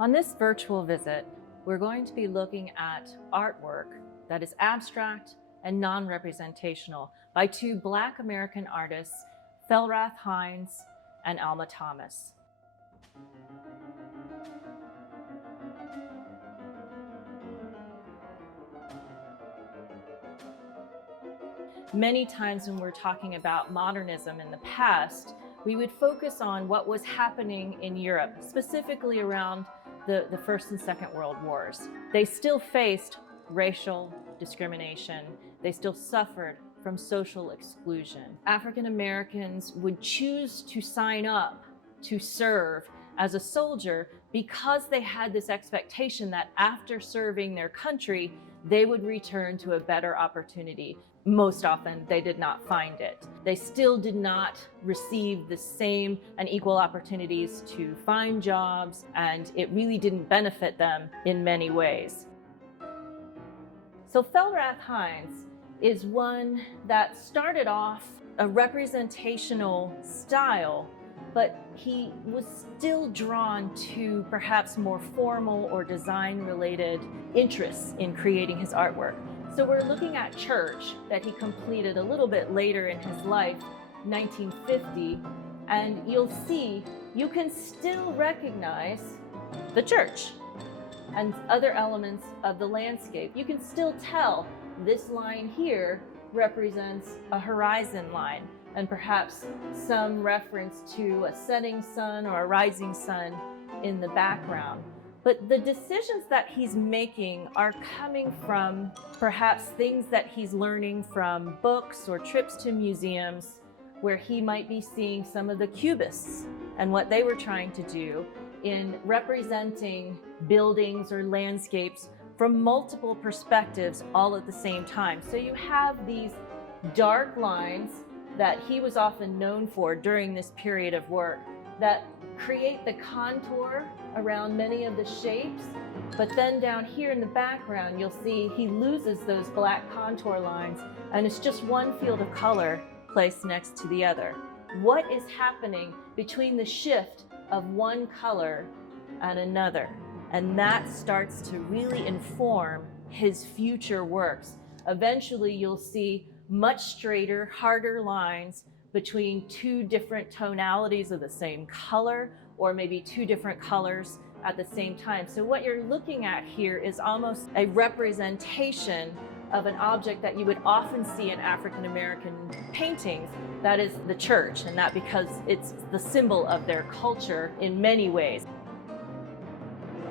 On this virtual visit, we're going to be looking at artwork that is abstract and non-representational by two Black American artists, Felrath, Hines, and Alma Thomas. Many times when we're talking about modernism in the past, we would focus on what was happening in Europe, specifically around the First and Second World Wars. They still faced racial discrimination. They still suffered from social exclusion. African Americans would choose to sign up to serve as a soldier because they had this expectation that after serving their country, they would return to a better opportunity. Most often, they did not find it. They still did not receive the same and equal opportunities to find jobs, and it really didn't benefit them in many ways. So Felrath Hines is one that started off a representational style, but he was still drawn to perhaps more formal or design-related interests in creating his artwork. So we're looking at Church that he completed a little bit later in his life, 1950, and you'll see you can still recognize the church and other elements of the landscape. You can still tell this line here represents a horizon line and perhaps some reference to a setting sun or a rising sun in the background. But the decisions that he's making are coming from perhaps things that he's learning from books or trips to museums where he might be seeing some of the Cubists and what they were trying to do in representing buildings or landscapes from multiple perspectives all at the same time. So you have these dark lines that he was often known for during this period of work that create the contour around many of the shapes, but then down here in the background you'll see he loses those black contour lines and it's just one field of color placed next to the other. What is happening between the shift of one color and another? And that starts to really inform his future works. Eventually you'll see much straighter, harder lines between two different tonalities of the same color, or maybe two different colors at the same time. So what you're looking at here is almost a representation of an object that you would often see in African American paintings, that is the church, and that because it's the symbol of their culture in many ways.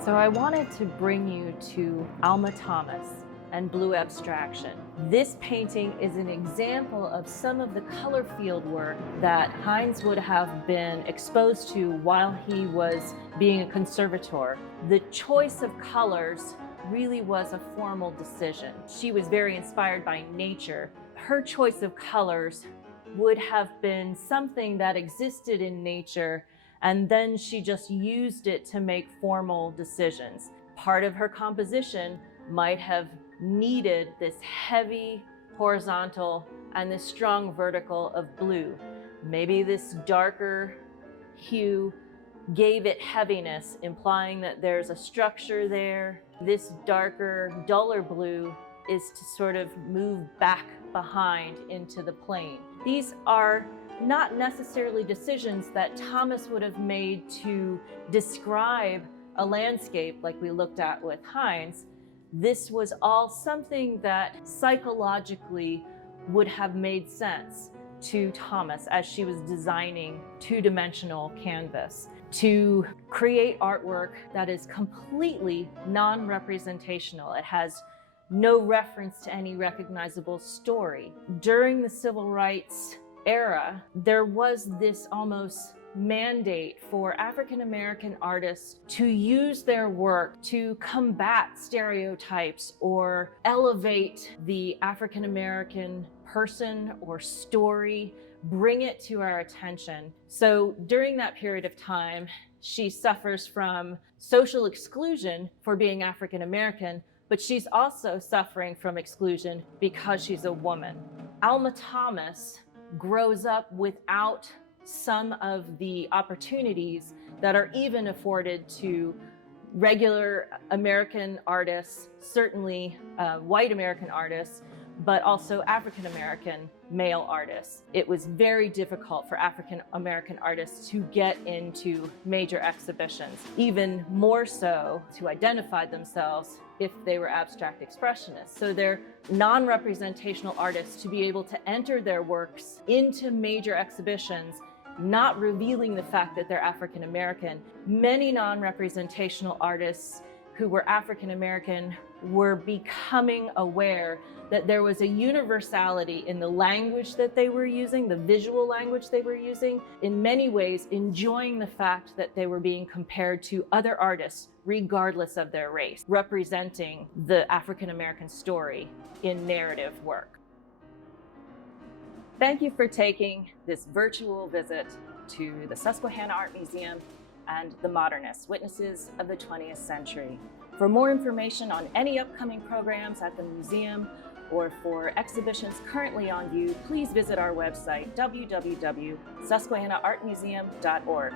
So I wanted to bring you to Alma Thomas and Blue Abstraction. This painting is an example of some of the color field work that Hines would have been exposed to while he was being a conservator. The choice of colors really was a formal decision. She was very inspired by nature. Her choice of colors would have been something that existed in nature, and then she just used it to make formal decisions. Part of her composition might have needed this heavy horizontal and this strong vertical of blue. Maybe this darker hue gave it heaviness, implying that there's a structure there. This darker, duller blue is to sort of move back behind into the plane. These are not necessarily decisions that Thomas would have made to describe a landscape like we looked at with Hines. This was all something that psychologically would have made sense to Thomas as she was designing two-dimensional canvas. To create artwork that is completely non-representational. It has no reference to any recognizable story. During the Civil Rights era, there was this almost mandate for African American artists to use their work to combat stereotypes or elevate the African American person or story, bring it to our attention. So during that period of time, she suffers from social exclusion for being African American, but she's also suffering from exclusion because she's a woman. Alma Thomas grows up without some of the opportunities that are even afforded to regular American artists, certainly white American artists, but also African American male artists. It was very difficult for African American artists to get into major exhibitions, even more so to identify themselves if they were abstract expressionists. So they're non-representational artists to be able to enter their works into major exhibitions, not revealing the fact that they're African American. Many non-representational artists who were African American were becoming aware that there was a universality in the language that they were using, the visual language they were using, in many ways enjoying the fact that they were being compared to other artists, regardless of their race, representing the African American story in narrative work. Thank you for taking this virtual visit to the Susquehanna Art Museum and the Modernists, Witnesses of the 20th Century. For more information on any upcoming programs at the museum or for exhibitions currently on view, please visit our website, www.susquehannaartmuseum.org.